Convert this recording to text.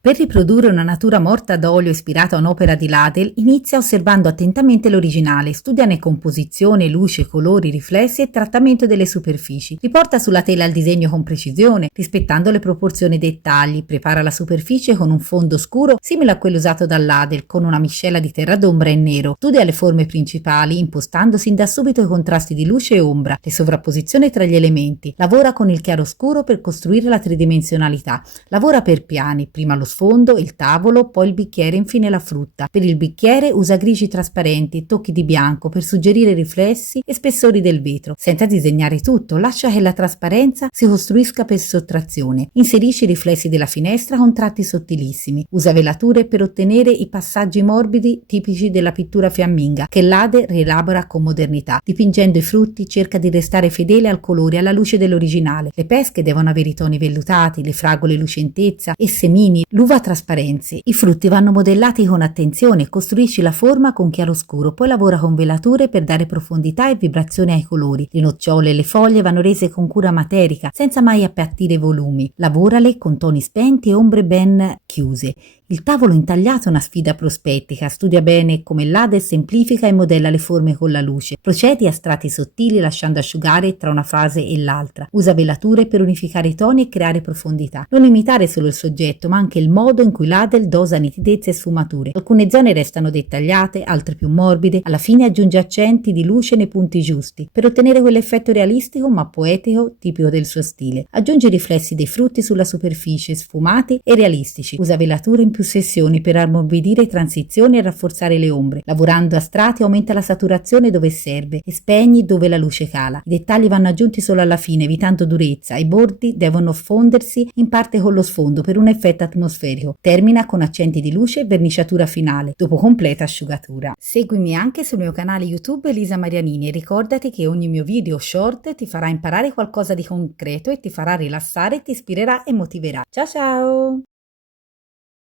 Per riprodurre una natura morta d'olio ispirata a un'opera di Ladel, inizia osservando attentamente l'originale, studiane composizione, luce, colori, riflessi e trattamento delle superfici. Riporta sulla tela il disegno con precisione, rispettando le proporzioni e dettagli, prepara la superficie con un fondo scuro simile a quello usato da Ladel, con una miscela di terra d'ombra e nero. Studia le forme principali, impostando sin da subito i contrasti di luce e ombra, le sovrapposizioni tra gli elementi. Lavora con il chiaroscuro per costruire la tridimensionalità. Lavora per piani, prima lo sfondo, il tavolo, poi il bicchiere e infine la frutta. Per il bicchiere usa grigi trasparenti, tocchi di bianco per suggerire riflessi e spessori del vetro. Senza disegnare tutto, lascia che la trasparenza si costruisca per sottrazione. Inserisce i riflessi della finestra con tratti sottilissimi. Usa velature per ottenere i passaggi morbidi tipici della pittura fiamminga, che Lade rielabora con modernità. Dipingendo i frutti cerca di restare fedele al colore e alla luce dell'originale. Le pesche devono avere i toni vellutati, le fragole lucentezza e semini, l'uva trasparenze. I frutti vanno modellati con attenzione, costruisci la forma con chiaroscuro, poi lavora con velature per dare profondità e vibrazione ai colori. Le nocciole e le foglie vanno rese con cura materica, senza mai appiattire i volumi. Lavorale con toni spenti e ombre ben chiuse. Il tavolo intagliato è una sfida prospettica, studia bene come Lade semplifica e modella le forme con la luce. Procedi a strati sottili lasciando asciugare tra una fase e l'altra. Usa velature per unificare i toni e creare profondità. Non imitare solo il soggetto, ma anche il modo in cui Ladel dosa nitidezza e sfumature. Alcune zone restano dettagliate, altre più morbide. Alla fine aggiunge accenti di luce nei punti giusti, per ottenere quell'effetto realistico ma poetico tipico del suo stile. Aggiunge i riflessi dei frutti sulla superficie, sfumati e realistici. Usa velature in più sessioni per ammorbidire transizioni e rafforzare le ombre. Lavorando a strati aumenta la saturazione dove serve e spegni dove la luce cala. I dettagli vanno aggiunti solo alla fine, evitando durezza. I bordi devono fondersi in parte con lo sfondo per un effetto atmosferico. Termina con accenti di luce e verniciatura finale, dopo completa asciugatura. Seguimi anche sul mio canale YouTube Elisa Marianini e ricordati che ogni mio video short ti farà imparare qualcosa di concreto e ti farà rilassare, ti ispirerà e motiverà. Ciao ciao!